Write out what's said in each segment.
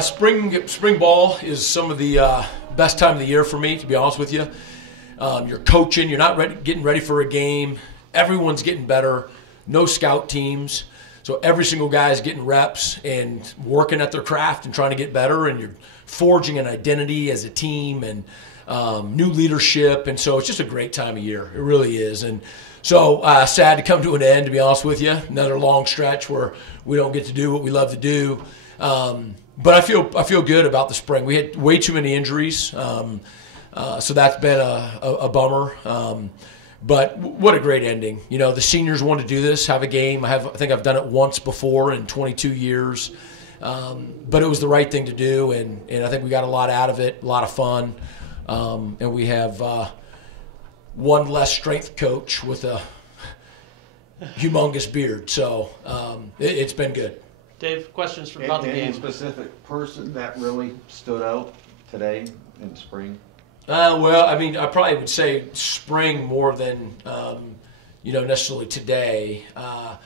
Spring ball is some of the best time of the year for me, to be honest with you. You're coaching. You're not getting ready for a game. Everyone's getting better. No scout teams. So every single guy is getting reps and working at their craft and trying to get better. And you're forging an identity as a team and new leadership. And so it's just a great time of year. It really is. And so sad to come to an end, to be honest with you. Another long stretch where we don't get to do what we love to do. But I feel good about the spring. We had way too many injuries, so that's been a bummer. But what a great ending! You know, the seniors wanted to do this, have a game. I think I've done it once before in 22 years, but it was the right thing to do, and I think we got a lot out of it, a lot of fun, and we have one less strength coach with a humongous beard, so it's been good. Dave, questions about the game? Any specific person that really stood out today in spring? Well, I mean, I probably would say spring more than, necessarily today. I'll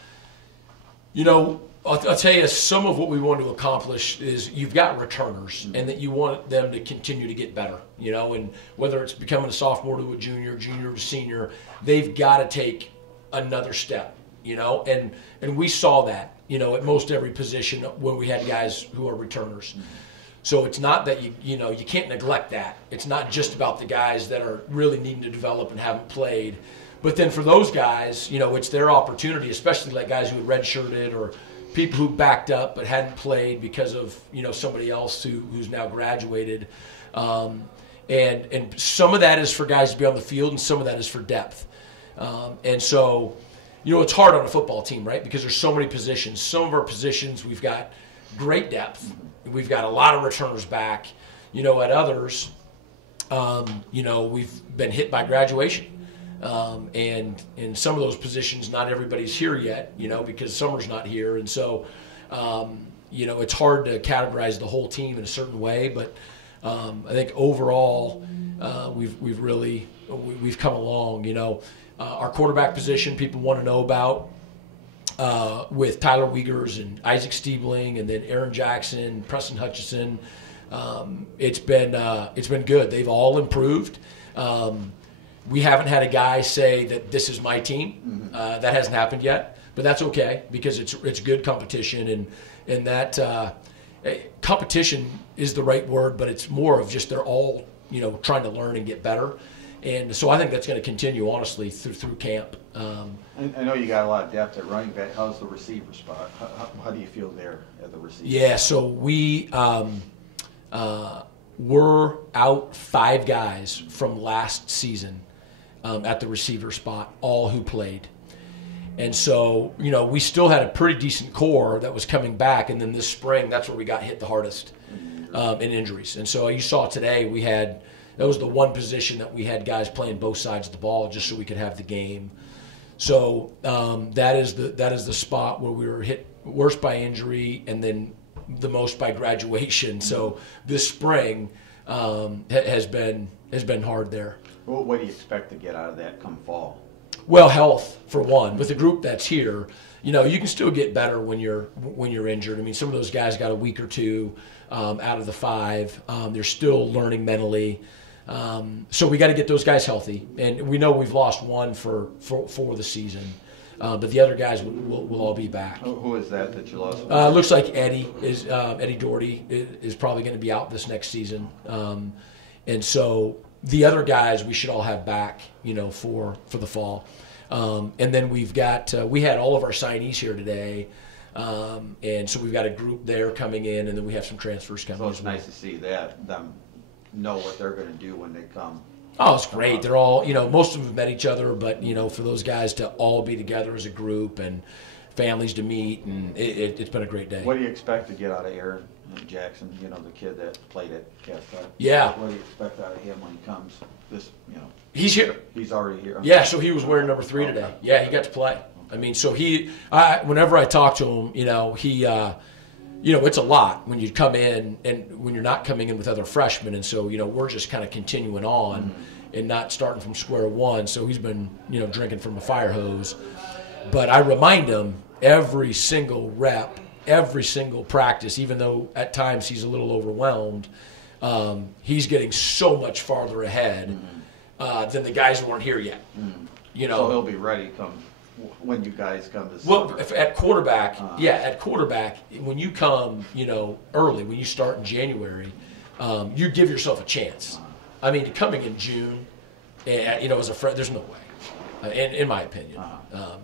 tell you, some of what we want to accomplish is you've got returners, and that you want them to continue to get better, and whether it's becoming a sophomore to a junior to senior, they've got to take another step, and we saw that, at most every position when we had guys who are returners. So it's not that you can't neglect that. It's not just about the guys that are really needing to develop and haven't played. But then for those guys, it's their opportunity, especially like guys who had redshirted or people who backed up but hadn't played because of, somebody else who's now graduated. And some of that is for guys to be on the field and some of that is for depth. And so, it's hard on a football team, right? Because there's so many positions. Some of our positions we've got great depth. We've got a lot of returners back. At others, we've been hit by graduation. And in some of those positions, not everybody's here yet, because summer's not here. And so, it's hard to categorize the whole team in a certain way. But I think overall, we've come along. Our quarterback position, people want to know about. With Tyler Wiegers and Isaac Stiebling, and then Aaron Jackson, Preston Hutchison, it's been good. They've all improved. We haven't had a guy say that this is my team. That hasn't happened yet, but that's okay because it's good competition, and that competition is the right word, but it's more of just they're all trying to learn and get better. And so I think that's going to continue, honestly, through camp. I know you got a lot of depth at running back. How's the receiver spot? How do you feel there at the receiver? Yeah, so we were out 5 guys from last season at the receiver spot, all who played. And so, we still had a pretty decent core that was coming back. And then this spring, that's where we got hit the hardest in injuries. And so you saw today that was the one position that we had guys playing both sides of the ball just so we could have the game. So that is the spot where we were hit worst by injury and then the most by graduation. So this spring has been hard there. Well, what do you expect to get out of that come fall? Well, health for one. With the group that's here, you can still get better when you're injured. I mean, some of those guys got a week or two out of the 5. They're still learning mentally. So we got to get those guys healthy, and we know we've lost one for the season, but the other guys will all be back. Who is that you lost? Looks like Eddie Doherty is probably going to be out this next season, and so the other guys we should all have back, for the fall, and then we had all of our signees here today. And so we've got a group there coming in, and then we have some transfers coming. So it's nice to see that them know what they're going to do when they come. Oh, it's great. They're all, most of them have met each other, but, for those guys to all be together as a group and families to meet, and it's been a great day. What do you expect to get out of Aaron Jackson, the kid that played at Catholic? Yeah. What do you expect out of him when he comes He's here. He's already here. Yeah, so he was wearing number 3 today. Yeah, he got to play. I mean, so whenever I talk to him, he it's a lot when you come in and when you're not coming in with other freshmen. And so, we're just kind of continuing on and not starting from square one. So he's been, drinking from a fire hose. But I remind him every single rep every single practice, even though at times he's a little overwhelmed, he's getting so much farther ahead than the guys who weren't here yet. You know, So he'll be ready come when you guys come this well, summer. at quarterback, at quarterback, when you come, you know, early, when you start in January, you give yourself a chance. I mean, coming in June, you know, as a friend, there's no way, in my opinion.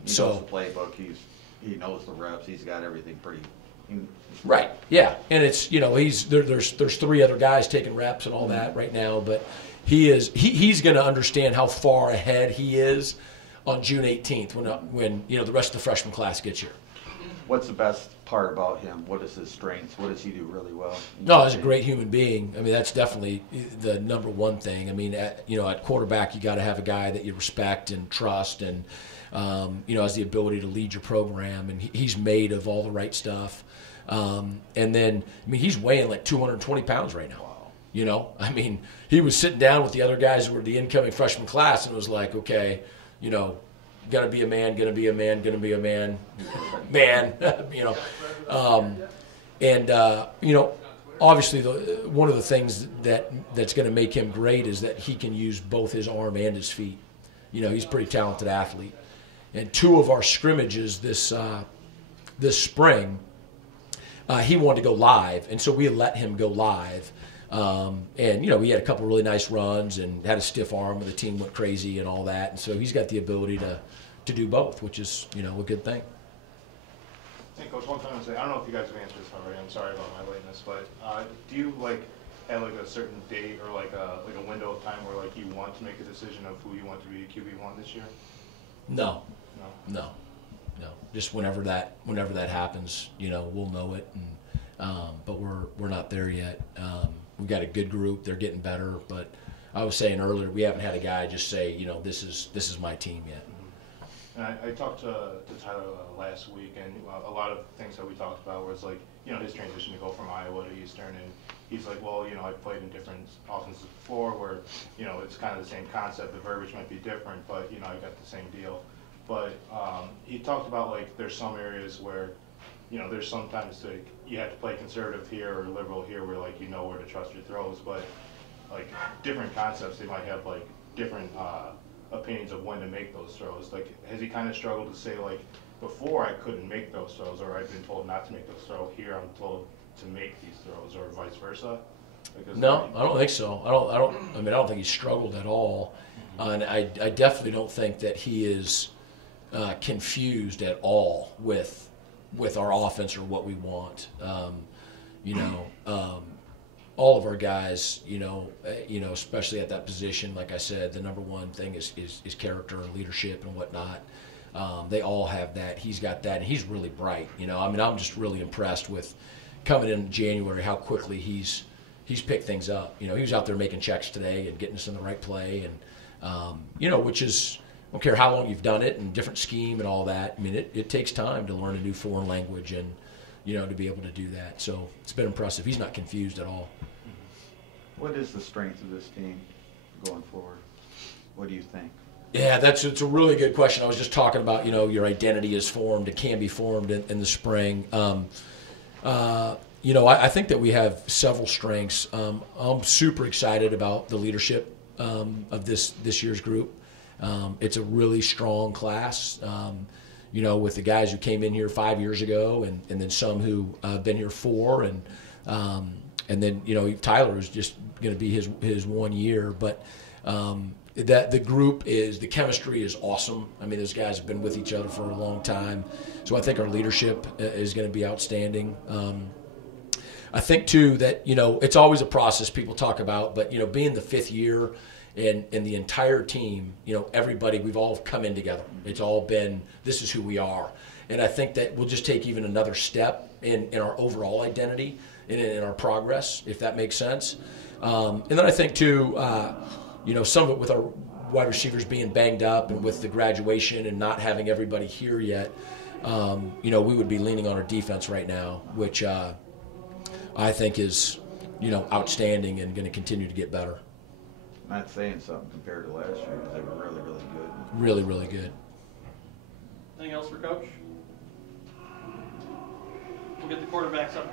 He So knows the playbook. He knows the reps. He's got everything pretty. right, yeah, and it's, you know, there's 3 other guys taking reps and all that right now, but he's going to understand how far ahead he is on June 18th when you know the rest of the freshman class gets here. What's the best part about him? What is his strengths? What does he do really well? No, he's a great human being. I mean, that's definitely the number one thing. I mean, you know, at quarterback, you got to have a guy that you respect and trust, and you know, has the ability to lead your program. And he's made of all the right stuff. And then, I mean, he's weighing like 220 pounds right now. Wow. You know, I mean, he was sitting down with the other guys who were the incoming freshman class, and it was like, okay, you know, gonna be a man, gonna be a man, gonna be a man, man, you know, you know, obviously one of the things that's going to make him great is that he can use both his arm and his feet. You know, he's a pretty talented athlete. And 2 of our scrimmages this spring, he wanted to go live, and so we let him go live. And, you know, he had a couple really nice runs and had a stiff arm, and the team went crazy and all that. And so he's got the ability to do both, which is, you know, a good thing. Hey, Coach, one time I say, I don't know if you guys have answered this already. I'm sorry about my lateness, but do you have a certain date or a window of time where you want to make a decision of who you want to be QB1 this year? No. Just whenever that happens, you know, we'll know it. And but we're not there yet. We've got a good group. They're getting better. But I was saying earlier, we haven't had a guy just say, you know, this is my team yet. And I talked to Tyler last week, and a lot of things that we talked about was you know, his transition to go from Iowa to Eastern, and he's like, well, you know, I've played in different offenses before where, you know, it's kind of the same concept. The verbiage might be different, but, you know, I got the same deal. But he talked about there's some areas where, you know, there's sometimes you have to play conservative here or liberal here where you know where to trust your throws, but different concepts, they might have different opinions of when to make those throws. Has he kind of struggled to say before I couldn't make those throws, or I've been told not to make those throws, here I'm told to make these throws, or vice versa? No, I don't think so. I don't think he's struggled at all, and I definitely don't think that he is confused at all with our offense or what we want. You know, all of our guys, you know, especially at that position, like I said, the number one thing is character and leadership and whatnot. They all have that. He's got that, and he's really bright. You know, I mean, I'm just really impressed with coming in January how quickly he's picked things up. You know, he was out there making checks today and getting us in the right play, and you know, which is, I don't care how long you've done it and different scheme and all that. I mean, it takes time to learn a new foreign language and, you know, to be able to do that. So it's been impressive. He's not confused at all. What is the strength of this team going forward? What do you think? Yeah, it's a really good question. I was just talking about, you know, your identity is formed. It can be formed in the spring. You know, I think that we have several strengths. I'm super excited about the leadership of this year's group. It's a really strong class, you know, with the guys who came in here 5 years ago, and then some who have been here 4, and then, you know, Tyler is just going to be his 1 year, but that the group the chemistry is awesome. I mean, those guys have been with each other for a long time, so I think our leadership is going to be outstanding. I think too that, you know, it's always a process people talk about, but, you know, being the 5th year and the entire team, you know, everybody, we've all come in together. It's all been, this is who we are. And I think that we'll just take even another step in our overall identity and in our progress, if that makes sense. And then I think too, you know, some of it with our wide receivers being banged up and with the graduation and not having everybody here yet, you know, we would be leaning on our defense right now, which I think is, you know, outstanding and going to continue to get better. Not saying something compared to last year, because they were really, really good. Really, really good. Anything else for Coach? We'll get the quarterbacks up here.